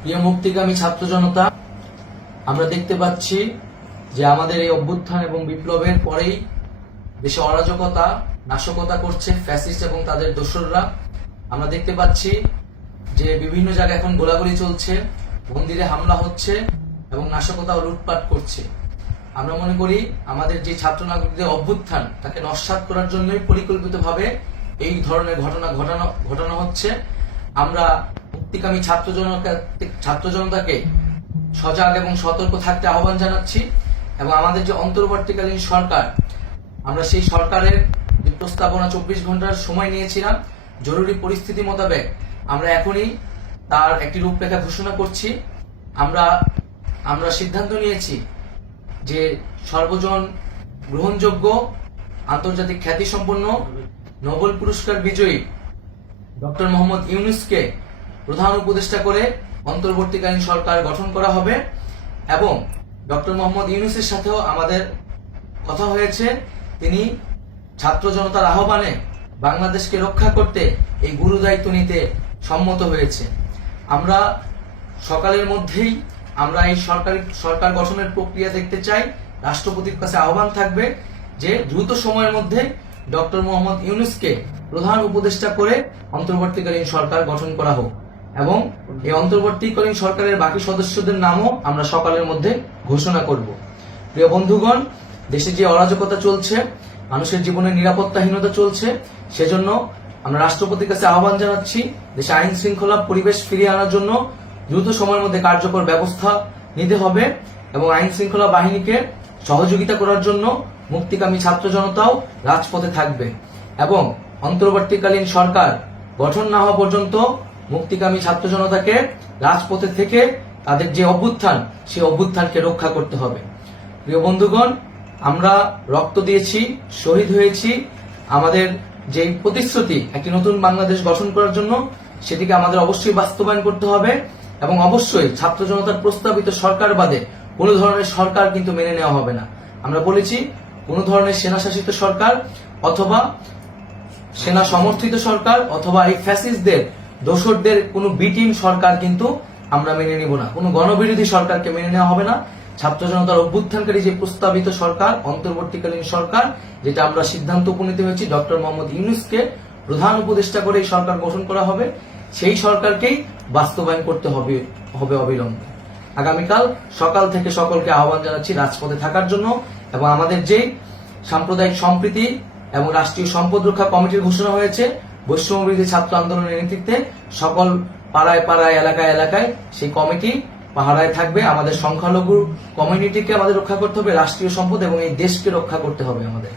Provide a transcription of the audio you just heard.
প্রিয় মুক্তিকামী ছাত্র জনতা, আমরা দেখতে পাচ্ছি যে আমাদের এই অভ্যুত্থান এবং বিপ্লবের পরেই দেশে অরাজকতা নাশকতা করছে ফ্যাসিস্ট এবং তাদের দোসররা। আমরা দেখতে পাচ্ছি যে বিভিন্ন জায়গায় এখন গোলাগুলি চলছে, মন্দিরে হামলা হচ্ছে এবং নাশকতা ও লুটপাট করছে। আমরা মনে করি আমাদের যে ছাত্র নাগরিকদের অভ্যুত্থান তাকে নস্যাৎ করার জন্যই পরিকল্পিতভাবে এই ধরনের ঘটনা ঘটানো হচ্ছে। আমরা মুক্তিকামী ছাত্র জনতাকে সজাগ এবং সতর্ক থাকতে আহ্বান জানাচ্ছি এবং আমাদের যে অন্তর্বর্তীকালীন সরকার, আমরা সেই সরকারের যে প্রস্তাবনা 24 ঘন্টার সময় নিয়েছিলাম, জরুরি পরিস্থিতি মোতাবেক আমরা এখনই তার একটি রূপরেখা ঘোষণা করছি। আমরা সিদ্ধান্ত নিয়েছি যে সর্বজন গ্রহণযোগ্য আন্তর্জাতিক খ্যাতিসম্পন্ন নোবেল পুরস্কার বিজয়ী ডক্টর মোহাম্মদ ইউনূসকে প্রধান উপদেষ্টা করে অন্তর্বর্তীকালীন সরকার গঠন করা হবে এবং ডক্টর মোহাম্মদ ইউনূসের সাথেও আমাদের কথা হয়েছে। তিনি ছাত্র জনতার আহ্বানে বাংলাদেশকে রক্ষা করতে এই গুরুদায়িত্ব নিতে সম্মত হয়েছে। আমরা সকালের মধ্যেই আমরা এই সরকার গঠনের প্রক্রিয়া দেখতে চাই। রাষ্ট্রপতির কাছে আহ্বান থাকবে যে দ্রুত সময়ের মধ্যে ডক্টর মোহাম্মদ ইউনূসকে প্রধান উপদেষ্টা করে অন্তর্বর্তীকালীন সরকার গঠন করা হোক এবং এই অন্তর্বর্তীকালীন সরকারের বাকি সদস্যদের নামও আমরা সকালের মধ্যে ঘোষণা করব। প্রিয় বন্ধুগণ, দেশে যে অরাজকতা চলছে, মানুষের জীবনের নিরাপত্তাহীনতা চলছে, সেজন্য আমরা রাষ্ট্রপতির কাছে আহ্বান জানাচ্ছি দেশে আইন শৃঙ্খলা পরিবেশ ফিরিয়ে আনার জন্য দ্রুত সময়ের মধ্যে কার্যকর ব্যবস্থা নিতে হবে এবং আইন শৃঙ্খলা বাহিনীকে সহযোগিতা করার জন্য মুক্তিকামী ছাত্র জনতাও রাজপথে থাকবে এবং অন্তর্বর্তীকালীন সরকার গঠন না হওয়া পর্যন্ত মুক্তিকামী ছাত্র জনতাকে রাজপথে থেকে তাদের যে অভ্যুত্থান, সেই অভ্যুত্থানকে রক্ষা করতে হবে। প্রিয় বন্ধুগণ, আমরা রক্ত দিয়েছি, শহীদ হয়েছি। আমাদের যে প্রতিশ্রুতি একটি নতুন বাংলাদেশ গঠন করার জন্য, সেটিকে আমাদের অবশ্যই বাস্তবায়ন করতে হবে এবং অবশ্যই ছাত্র জনতার প্রস্তাবিত সরকার বাদে কোনো ধরনের সরকার কিন্তু মেনে নেওয়া হবে না। আমরা বলেছি কোনো ধরনের সেনা শাসিত সরকার অথবা সেনা সমর্থিত সরকার অথবা এই ফ্যাসিস্টদের দোসরদের কোনো বি টিম সরকার কিন্তু আমরা মেনে নিব না। কোনো গণবিরোধী সরকারকে মেনে নেওয়া হবে না। ছাত্র জনতার অভ্যুত্থানকারী যে প্রস্তাবিত সরকার, অন্তর্বর্তীকালীন সরকার, যেটা আমরা সিদ্ধান্ত উপনীত হয়েছি ডক্টর মোহাম্মদ ইউনূসকে প্রধান উপদেষ্টা করে এই সরকার গঠন করা হবে, সেই সরকারকেই বাস্তবায়ন করতে হবে অবিলম্বে। আগামীকাল সকাল থেকে সকলকে আহ্বান জানাচ্ছি রাজপথে থাকার জন্য এবং আমাদের যে সাম্প্রদায়িক সম্প্রীতি এবং রাষ্ট্রীয় সম্পদ রক্ষা কমিটির ঘোষণা হয়েছে বৈষম্যবিরোধী ছাত্র আন্দোলনের নেতৃত্বে, সকল পাড়ায় পাড়ায় এলাকায় এলাকায় সেই কমিটি পাহারায় থাকবে। আমাদের সংখ্যালঘু কমিউনিটিকে আমাদের রক্ষা করতে হবে, রাষ্ট্রীয় সম্পদ এবং এই দেশকে রক্ষা করতে হবে আমাদের।